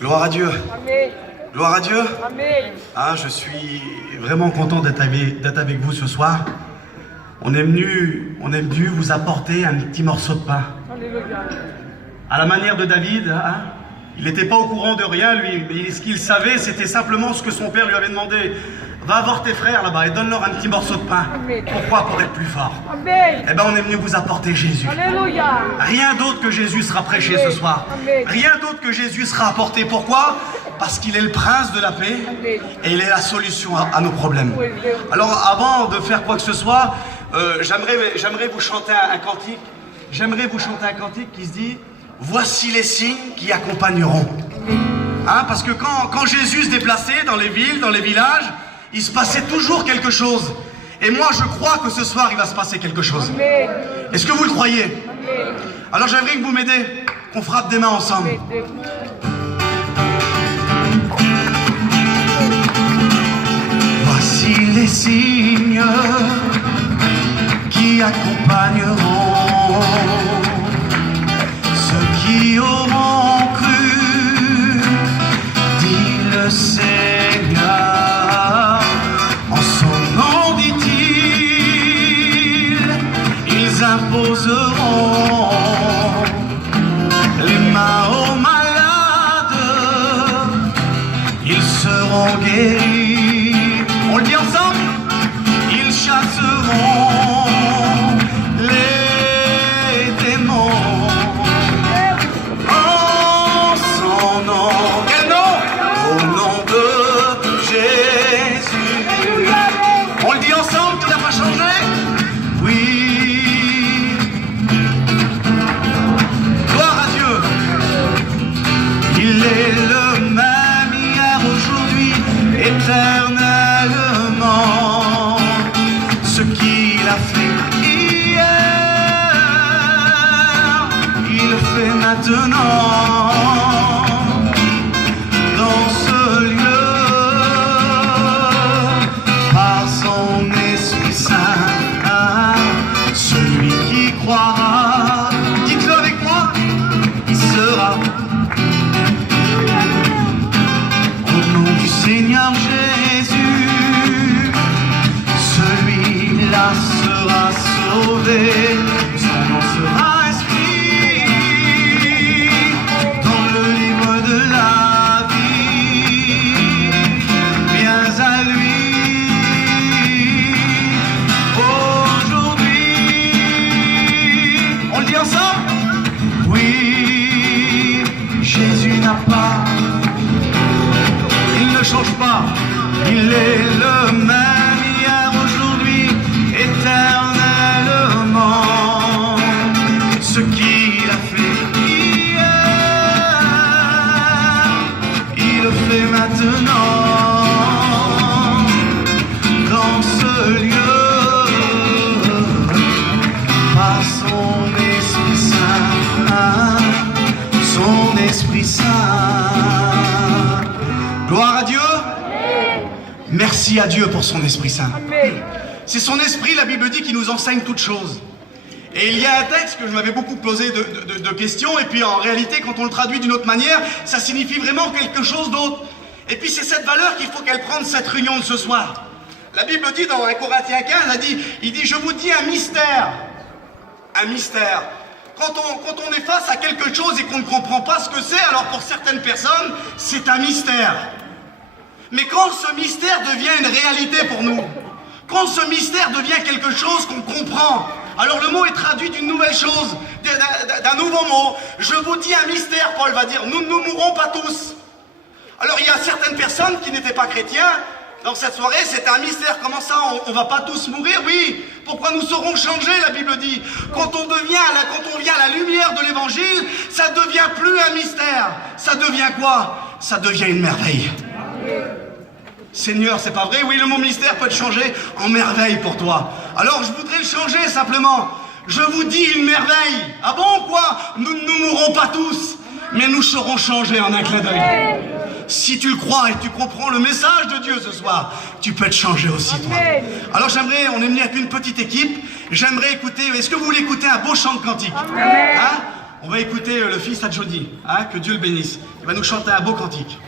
Gloire à Dieu. Amen. Gloire à Dieu. Amen. Ah, je suis vraiment content d'être avec vous ce soir. On est venu vous apporter un petit morceau de pain. Alléluia. À la manière de David, hein, il n'était pas au courant de rien, lui, mais ce qu'il savait, c'était simplement ce que son père lui avait demandé. Va voir tes frères là-bas et donne-leur un petit morceau de pain. Amen. Pourquoi? Pour être plus fort. Amen. Eh bien, on est venu vous apporter Jésus. Alléluia. Rien d'autre que Jésus sera prêché Amen. ce soir. Amen. Rien d'autre que Jésus sera apporté. Pourquoi? Parce qu'il est le prince de la paix Amen. et il est la solution à nos problèmes. Oui, oui. Alors, avant de faire quoi que ce soit, j'aimerais vous chanter un cantique. J'aimerais vous chanter un cantique qui se dit « Voici les signes qui accompagneront ». Hein, parce que quand Jésus se déplaçait dans les villes, dans les villages, il se passait toujours quelque chose. Et moi, je crois que ce soir, il va se passer quelque chose. Amen. Est-ce que vous le croyez? Amen. Alors j'aimerais que vous m'aidez, qu'on frappe des mains ensemble. Voici les signes qui accompagneront ceux qui auront cru, dit le Seigneur. En son nom, dit-il, ils imposeront les mains aux malades, ils seront guéris. On le dit ensemble? Ils chasseront les démons en son nom. Quel nom? Au nom de Jésus. On le dit ensemble, tu n'as pas changé? Oui. Gloire à Dieu. Il est le même hier, aujourd'hui, éternellement. Ce qu'il a fait hier, il le fait maintenant. Dans ce lieu, par son Esprit Saint, celui qui croira, dites-le avec moi, il sera. Au nom du Seigneur Jésus, celui-là sera sauvé, son nom sera inscrit dans le livre de la vie. Viens à lui aujourd'hui. On le dit ensemble? Oui, Jésus n'a pas, il ne change pas, il est le même hier, aujourd'hui, éternellement. Ce qu'il a fait hier, il le fait maintenant. Dans ce lieu, par son Esprit Saint, son Esprit Saint. Gloire à Dieu. Merci à Dieu pour son Esprit Saint. Amen. C'est son Esprit, la Bible dit, qui nous enseigne toutes choses. Et il y a un texte que je m'avais beaucoup posé de questions, et puis en réalité, quand on le traduit d'une autre manière, ça signifie vraiment quelque chose d'autre. Et puis c'est cette valeur qu'il faut qu'elle prenne cette réunion de ce soir. La Bible dit dans 1 Corinthiens 15, il dit, je vous dis un mystère. Un mystère. Quand on est face à quelque chose et qu'on ne comprend pas ce que c'est, alors pour certaines personnes, c'est un mystère. Mais quand ce mystère devient une réalité pour nous, quand ce mystère devient quelque chose qu'on comprend, alors le mot est traduit d'une nouvelle chose, d'un nouveau mot. Je vous dis un mystère, Paul va dire, nous ne mourrons pas tous. Alors il y a certaines personnes qui n'étaient pas chrétiens. Dans cette soirée, c'est un mystère. Comment ça, on va pas tous mourir? Oui. Pourquoi nous serons changés, la Bible dit. Quand on vient à la lumière de l'évangile, ça devient plus un mystère. Ça devient quoi? Ça devient une merveille. Seigneur, c'est pas vrai? Oui, le mot mystère peut te changer en merveille pour toi. Alors, je voudrais le changer simplement. Je vous dis une merveille. Ah bon, quoi? Nous ne mourrons pas tous, mais nous serons changés en un clin d'œil. Si tu le crois et tu comprends le message de Dieu ce soir, tu peux te changer aussi, toi. Alors on est venu avec une petite équipe. J'aimerais écouter, est-ce que vous voulez écouter un beau chant de cantique? Hein? On va écouter le fils à Jody, hein, que Dieu le bénisse. Il va nous chanter un beau cantique.